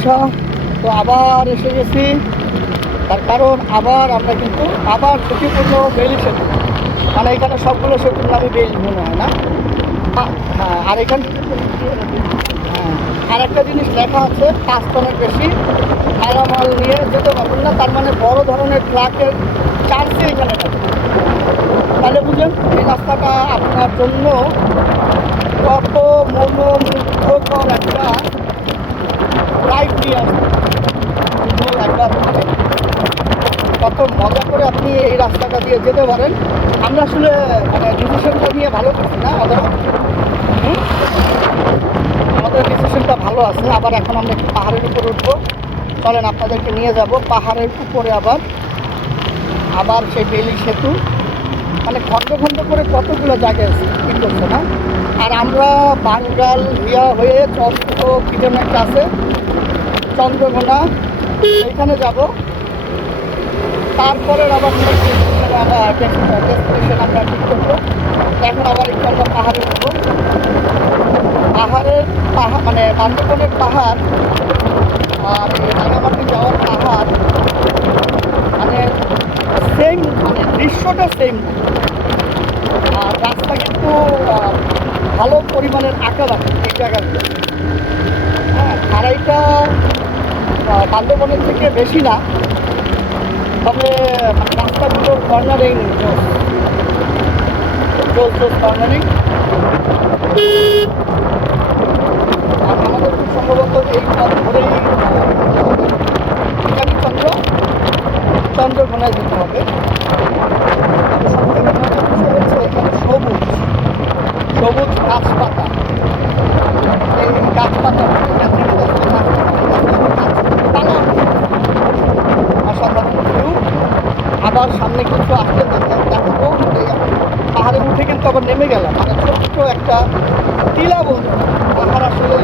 আচ্ছা, তো আবার এসে গেছি। তার কারণ আমরা কিন্তু আবার ঝুঁকিপূর্ণ বেইলি সেতু, মানে এখানে সবগুলো সেতুর নামে বেইলি মনে হয় না। হ্যাঁ, আর এখান হ্যাঁ, আর একটা জিনিস লেখা আছে 5 টনের বেশি মালামাল নিয়ে যেতে পারবেন না, তার মানে বড় ধরনের ট্রাকের চার্জে এখানে থাকে। তাহলে বুঝলেন এই রাস্তাটা আপনার জন্য কত মনোমুগ্ধকর একটা রাইড নিয়ে আসবে। একবার কত মজা করে আপনি এই রাস্তাটা দিয়ে যেতে পারেন। আমরা আসলে মানে ডিসিশনটা নিয়ে ভালো করছি না আমাদের ডিসিশনটা ভালো আছে। আবার এখন আমরা একটু পাহাড়ের উপরে উঠবো, চলেন আপনাদেরকে নিয়ে যাব পাহাড়ের উপরে। আবার সেই বেইলি সেতু, মানে খন্ড খন্ড করে কতগুলো জায়গায় ঠিক করছে না। আর আমরা বাঙ্গাল হয়ে কি যেন একটা আছে চন্দ্রঘোনা, এইখানে যাব। তারপরে আবার ডেস্টিনেশন আমরা ঠিক করবো। এখন আবার একটু আমরা পাহাড়ে উঠবো। মানে বান্দরবনের পাহাড় আর এই রাঙামাটি যাওয়ার পাহাড়, মানে সেম, মানে দৃশ্যটা সেম। আর রাস্তা কিন্তু ভালো পরিমাণের আঁকা রাখে এই জায়গাগুলো। হ্যাঁ, খাড়াইটা বান্দরবনের থেকে বেশি না, তবে মানে রাস্তাগুলোর কর্নারিং কর্নারিং। আর আমাদের খুব সম্ভবত এই পথ ধরেই চন্দ্রঘোনায় যেতে হবে। সবথেকে মজার বিষয় হচ্ছে এখানে সবুজ সবুজ গাছপাতা। এই গাছপাতা অসাধারণ ভিউ। আবার সামনে কিছু আসতে দেখাবো। পাহাড়ে উঠে কিন্তু আবার নেমে গেলাম, মানে ছোট্ট একটা টিলা বলতে পাহাড় আসলে